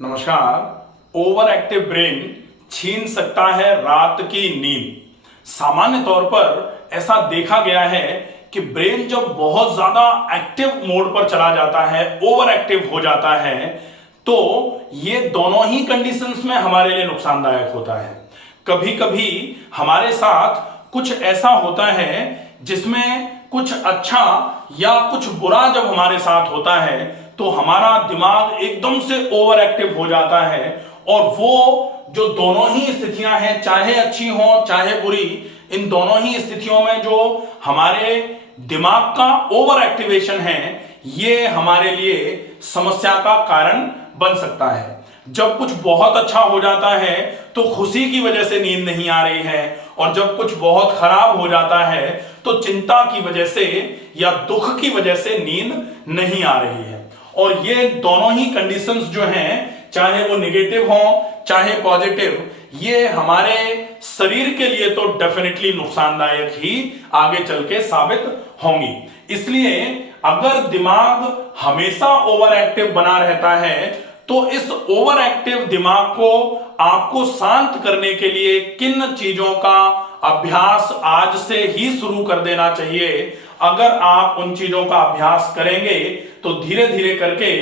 नमस्कार। Over active brain छीन सकता है रात की नींद। सामान्य तौर पर ऐसा देखा गया है कि ब्रेन जब बहुत ज्यादा एक्टिव मोड पर चला जाता है, ओवर एक्टिव हो जाता है, तो ये दोनों ही कंडीशंस में हमारे लिए नुकसानदायक होता है। कभी कभी हमारे साथ कुछ ऐसा होता है जिसमें कुछ अच्छा या कुछ बुरा जब हमारे साथ होता है तो हमारा दिमाग एकदम से ओवर एक्टिव हो जाता है और वो जो दोनों ही स्थितियां हैं, चाहे अच्छी हो चाहे बुरी, इन दोनों ही स्थितियों में जो हमारे दिमाग का ओवर एक्टिवेशन है ये हमारे लिए समस्या का कारण बन सकता है। जब कुछ बहुत अच्छा हो जाता है तो खुशी की वजह से नींद नहीं आ रही है, और जब कुछ बहुत खराब हो जाता है तो चिंता की वजह से या दुख की वजह से नींद नहीं आ रही है। और ये दोनों ही कंडीशंस जो हैं, चाहे वो नेगेटिव हो चाहे पॉजिटिव, ये हमारे शरीर के लिए तो डेफिनेटली नुकसानदायक ही आगे चल के साबित होंगी। इसलिए अगर दिमाग हमेशा ओवर एक्टिव बना रहता है तो इस ओवर एक्टिव दिमाग को आपको शांत करने के लिए किन चीजों का अभ्यास आज से ही शुरू कर देना चाहिए। अगर आप उन चीजों का अभ्यास करेंगे तो धीरे धीरे करके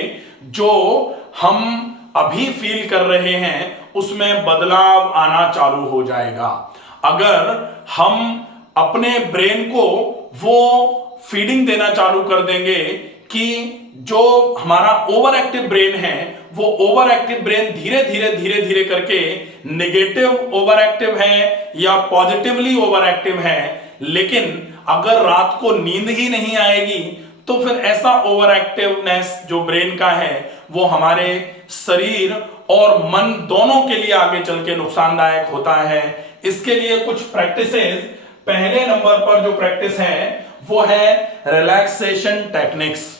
जो हम अभी फील कर रहे हैं उसमें बदलाव आना चालू हो जाएगा। अगर हम अपने ब्रेन को वो फीडिंग देना चालू कर देंगे कि जो हमारा ओवर एक्टिव ब्रेन है वो ओवर एक्टिव ब्रेन धीरे धीरे करके नेगेटिव ओवर एक्टिव है या पॉजिटिवली ओवर एक्टिव है, लेकिन अगर रात को नींद ही नहीं आएगी तो फिर ऐसा ओवर एक्टिवनेस जो ब्रेन का है वो हमारे शरीर और मन दोनों के लिए आगे चल के नुकसानदायक होता है। इसके लिए कुछ प्रैक्टिसेस, पहले नंबर पर जो प्रैक्टिस है वो है रिलैक्सेशन टेक्निक्स।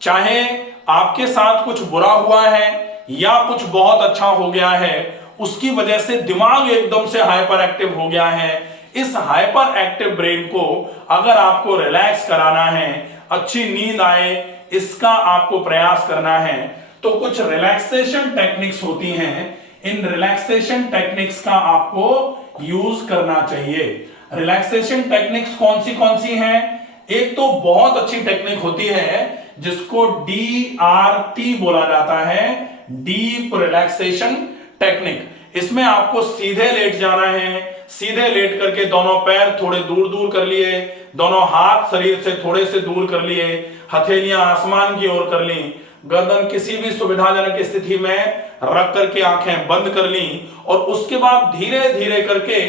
चाहे आपके साथ कुछ बुरा हुआ है या कुछ बहुत अच्छा हो गया है, उसकी वजह से दिमाग एकदम से हाइपर एक्टिव हो गया है, इस हाइपर एक्टिव ब्रेन को अगर आपको रिलैक्स कराना है, अच्छी नींद आए, इसका आपको प्रयास करना है, तो कुछ रिलैक्सेशन टेक्निक्स होती हैं। इन रिलैक्सेशन टेक्निक्स का आपको यूज करना चाहिए। रिलैक्सेशन टेक्निक्स कौन सी हैं? एक तो बहुत अच्छी टेक्निक होती है जिसको DRT बोला जाता है, डीप रिलैक्सेशन टेक्निक। इसमें आपको सीधे लेट जाना है, सीधे लेट करके दोनों पैर थोड़े दूर दूर कर लिए, दोनों हाथ शरीर से थोड़े से दूर कर लिए, हथेलियां आसमान की ओर कर ली, गर्दन किसी भी सुविधाजनक स्थिति में रख करके आंखें बंद कर ली, और उसके बाद धीरे धीरे करके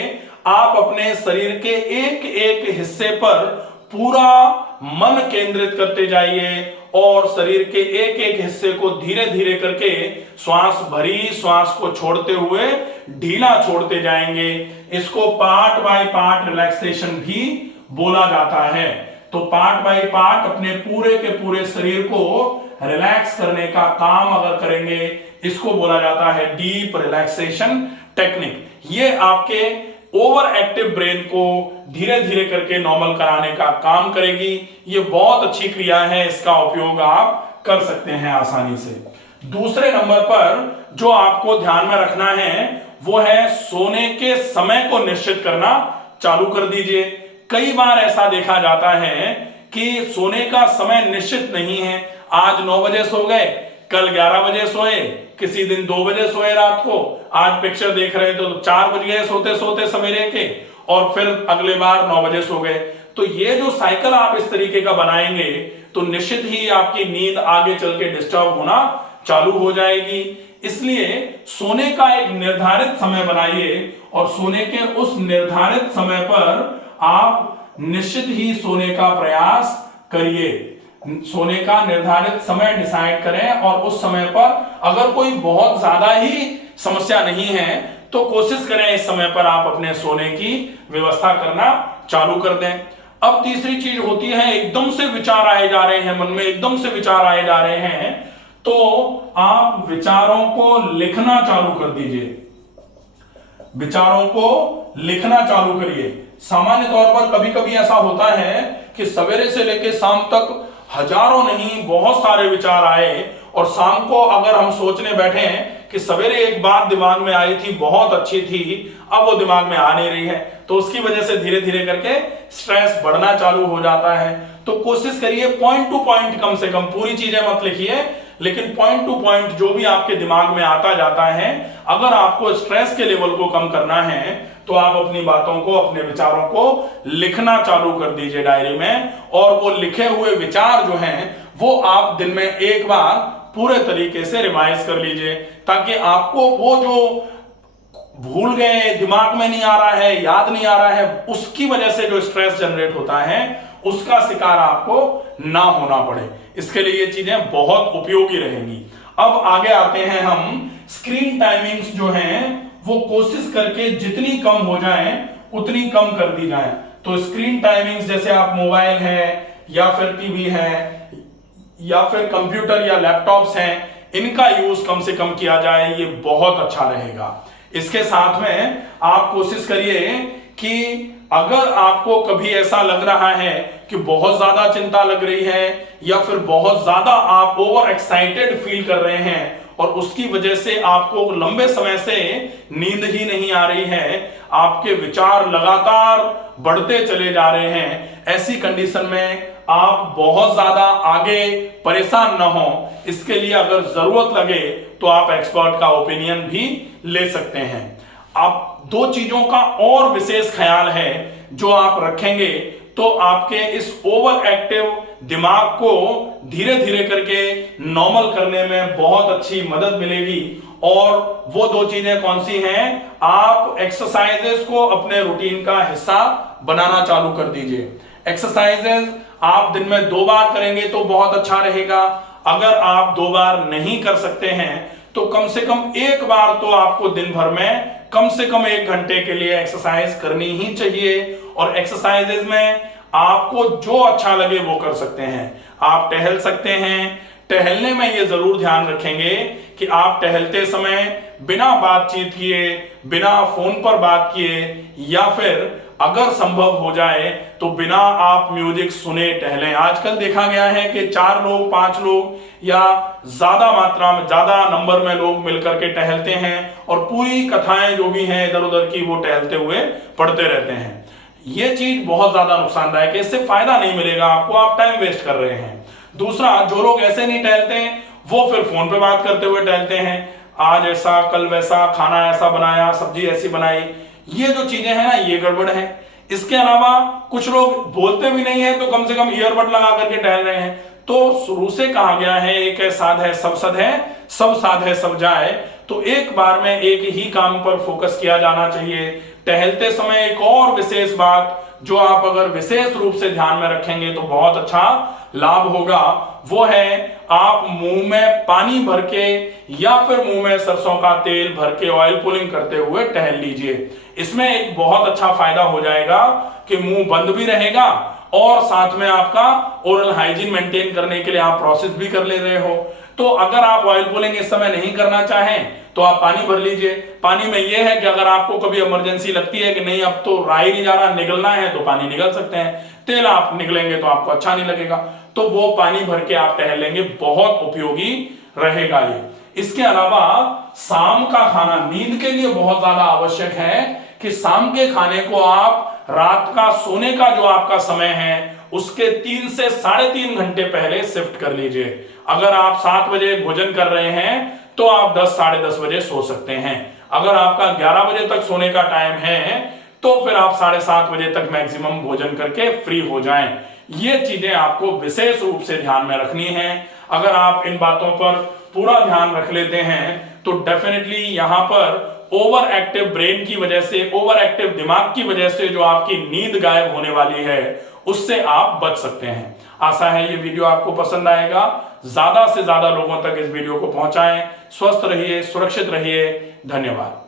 आप अपने शरीर के एक एक हिस्से पर पूरा मन केंद्रित करते जाइए और शरीर के एक एक हिस्से को धीरे धीरे करके श्वास भरी श्वास को छोड़ते हुए ढीला छोड़ते जाएंगे। इसको पार्ट बाय पार्ट रिलैक्सेशन भी बोला जाता है। तो पार्ट बाय पार्ट अपने पूरे के पूरे शरीर को रिलैक्स करने का काम अगर करेंगे, इसको बोला जाता है डीप रिलैक्सेशन टेक्निक। ये आपके ओवर एक्टिव ब्रेन को धीरे धीरे करके नॉर्मल कराने का काम करेगी। ये बहुत अच्छी क्रिया है, इसका उपयोग आप कर सकते हैं आसानी से। दूसरे नंबर पर जो आपको ध्यान में रखना है वो है सोने के समय को निश्चित करना चालू कर दीजिए। कई बार ऐसा देखा जाता है कि सोने का समय निश्चित नहीं है। आज 9 बजे सो गए, कल 11 बजे सोए, किसी दिन 2 बजे सोए रात को, आज पिक्चर देख रहे तो 4 बज गए सोते सोते सवेरे के, और फिर अगले बार 9 बजे सो गए। तो ये जो साइकिल आप इस तरीके का बनाएंगे तो निश्चित ही आपकी नींद आगे चल के डिस्टर्ब होना चालू हो जाएगी। इसलिए सोने का एक निर्धारित समय बनाइए और सोने के उस निर्धारित समय पर आप निश्चित ही सोने का प्रयास करिए। सोने का निर्धारित समय डिसाइड करें और उस समय पर अगर कोई बहुत ज्यादा ही समस्या नहीं है तो कोशिश करें इस समय पर आप अपने सोने की व्यवस्था करना चालू कर दें। अब तीसरी चीज होती है, एकदम से विचार आए जा रहे हैं मन में, एकदम से विचार आए जा रहे हैं, तो आप विचारों को लिखना चालू कर दीजिए। विचारों को लिखना चालू करिए। सामान्य तौर पर कभी कभी ऐसा होता है कि सवेरे से लेकर शाम तक हजारों नहीं बहुत सारे विचार आए और शाम को अगर हम सोचने बैठे हैं कि सवेरे एक बात दिमाग में आई थी, बहुत अच्छी थी, अब वो दिमाग में आ नहीं रही है, तो उसकी वजह से धीरे धीरे करके स्ट्रेस बढ़ना चालू हो जाता है। तो कोशिश करिए पॉइंट टू पॉइंट, कम से कम पूरी चीजें मत लिखिए, लेकिन पॉइंट टू पॉइंट जो भी आपके दिमाग में आता जाता है, अगर आपको स्ट्रेस के लेवल को कम करना है तो आप अपनी बातों को, अपने विचारों को लिखना चालू कर दीजिए डायरी में, और वो लिखे हुए विचार जो हैं वो आप दिन में एक बार पूरे तरीके से रिवाइज कर लीजिए, ताकि आपको वो जो भूल गए, दिमाग में नहीं आ रहा है, याद नहीं आ रहा है, उसकी वजह से जो स्ट्रेस जनरेट होता है उसका शिकार आपको ना होना पड़े। इसके लिए ये चीजें बहुत उपयोगी रहेंगी। अब आगे आते हैं हम, स्क्रीन टाइमिंग्स जो हैं वो कोशिश करके जितनी कम हो जाए उतनी कम कर दी जाए। तो स्क्रीन टाइमिंग्स जैसे आप मोबाइल है या फिर टीवी है या फिर कंप्यूटर या लैपटॉप्स हैं, इनका यूज कम से कम किया जाए, ये बहुत अच्छा रहेगा। इसके साथ में आप कोशिश करिए कि अगर आपको कभी ऐसा लग रहा है कि बहुत ज्यादा चिंता लग रही है या फिर बहुत ज्यादा आप ओवर एक्साइटेड फील कर रहे हैं और उसकी वजह से आपको लंबे समय से नींद ही नहीं आ रही है, आपके विचार लगातार बढ़ते चले जा रहे हैं, ऐसी कंडीशन में आप बहुत ज्यादा आगे परेशान ना हो, इसके लिए अगर जरूरत लगे तो आप एक्सपर्ट का ओपिनियन भी ले सकते हैं। आप दो चीजों का और विशेष ख्याल है जो आप रखेंगे तो आपके इस ओवर एक्टिव दिमाग को धीरे धीरे करके नॉर्मल करने में बहुत अच्छी मदद मिलेगी। और वो दो चीजें कौन सी हैं? आप एक्सरसाइजेस को अपने रूटीन का हिस्सा बनाना चालू कर दीजिए। एक्सरसाइजेस आप दिन में 2 बार करेंगे तो बहुत अच्छा रहेगा। अगर आप 2 बार नहीं कर सकते हैं तो कम से कम 1 बार तो आपको दिन भर में कम से कम 1 घंटे के लिए एक्सरसाइज करनी ही चाहिए। और एक्सरसाइजेज में आपको जो अच्छा लगे वो कर सकते हैं। आप टहल सकते हैं, टहलने में ये जरूर ध्यान रखेंगे कि आप टहलते समय बिना बातचीत किए, बिना फोन पर बात किए, या फिर अगर संभव हो जाए तो बिना आप म्यूजिक सुने टहलें। आजकल देखा गया है कि 4 लोग, 5 लोग या ज्यादा मात्रा में, ज्यादा नंबर में लोग मिलकर के टहलते हैं और पूरी कथाएं जो भी हैं इधर उधर की वो टहलते हुए पढ़ते रहते हैं। ये चीज बहुत ज्यादा नुकसानदायक है, इससे फायदा नहीं मिलेगा आपको, आप टाइम वेस्ट कर रहे हैं। दूसरा, जो लोग ऐसे नहीं टहलते वो फिर फोन पे बात करते हुए टहलते हैं, आज ऐसा, कल वैसा, खाना ऐसा बनाया, सब्जी ऐसी बनाई, ये जो चीजें हैं ना, ये गड़बड़ है। इसके अलावा कुछ लोग बोलते भी नहीं है तो कम से कम ईयरबड लगा करके टहल रहे हैं। तो शुरू से कहा गया है, एक है साध है सब सद है, सब साध है सब जाए। तो एक बार में एक ही काम पर फोकस किया जाना चाहिए। टहलते समय एक और विशेष बात जो आप अगर विशेष रूप से ध्यान में रखेंगे तो बहुत अच्छा लाभ होगा, वो है आप मुंह में पानी भर के या फिर मुंह में सरसों का तेल भर के ऑयल पुलिंग करते हुए टहल लीजिए। इसमें एक बहुत अच्छा फायदा हो जाएगा कि मुंह बंद भी रहेगा और साथ में आपका ओरल हाइजीन मेंटेन करने के लिए आप प्रोसेस भी कर ले रहे हो। तो अगर आप ऑयल पुलिंग इस समय नहीं करना चाहें तो आप पानी भर लीजिए। पानी में यह है कि अगर आपको कभी इमरजेंसी लगती है कि नहीं अब तो रहा ही नहीं जा रहा, निकलना है, तो पानी निकल सकते हैं। तेल आप निकलेंगे तो आपको अच्छा नहीं लगेगा, तो वो पानी भर के आप टहलेंगे, बहुत उपयोगी रहेगा ये। इसके अलावा शाम का खाना नींद के लिए बहुत ज्यादा आवश्यक है कि शाम के खाने को आप रात का सोने का जो आपका समय है उसके 3 से 3.5 घंटे पहले शिफ्ट कर लीजिए। अगर आप 7 बजे भोजन कर रहे हैं तो आप 10, साढ़े 10 बजे सो सकते हैं। अगर आपका 11 बजे तक सोने का टाइम है तो फिर आप 7:30 बजे तक मैक्सिमम भोजन करके फ्री हो जाएं। ये चीजें आपको विशेष रूप से ध्यान में रखनी है। अगर आप इन बातों पर पूरा ध्यान रख लेते हैं तो डेफिनेटली यहां पर ओवर एक्टिव ब्रेन की वजह से, ओवर एक्टिव दिमाग की वजह से जो आपकी नींद गायब होने वाली है उससे आप बच सकते हैं। आशा है ये वीडियो आपको पसंद आएगा। ज्यादा से ज्यादा लोगों तक इस वीडियो को पहुंचाएं। स्वस्थ रहिए, सुरक्षित रहिए। धन्यवाद।